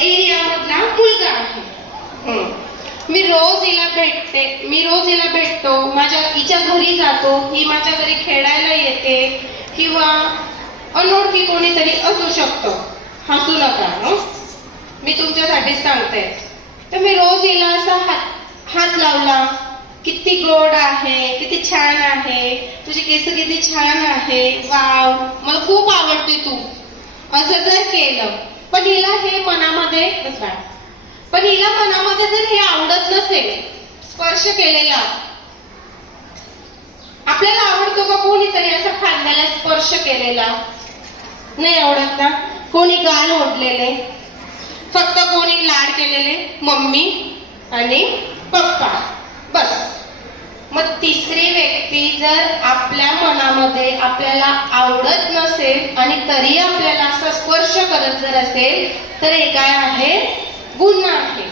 एरियामधला मुलगा आहे. मी रोज हिला भेटतो, हिच्या घरी जातो, ही माझ्या घरी खेळायला येते किंवा अनोळखी कोणीतरी असू शकतो. हसू नका, मी तुमच्यासाठी सांगते. तर मी रोज हिला असा हात लावला, किती गोड आहे, किती छान आहे, तुझी केस किती छान आहे, वाव मला खूप आवडते तू, असं जर केलं, पण हिला मनामध्ये जर हे आवडत नसेल, स्पर्श केलेला आपल्याला आवडतो का? कोणीतरी असा खांद्याला स्पर्श केलेला नाही आवडत ना? कोणी गाल ओढलेले, फक्त कोणी लाड केलेले मम्मी आणि पप्पा, बस. मग तिसरी व्यक्ती जर आपल्या मनामध्ये आपल्याला आवडत नसेल आणि तरी आपल्याला असा स्पर्श करत जर असेल तर हे काय आहे? गुन्हा आहे.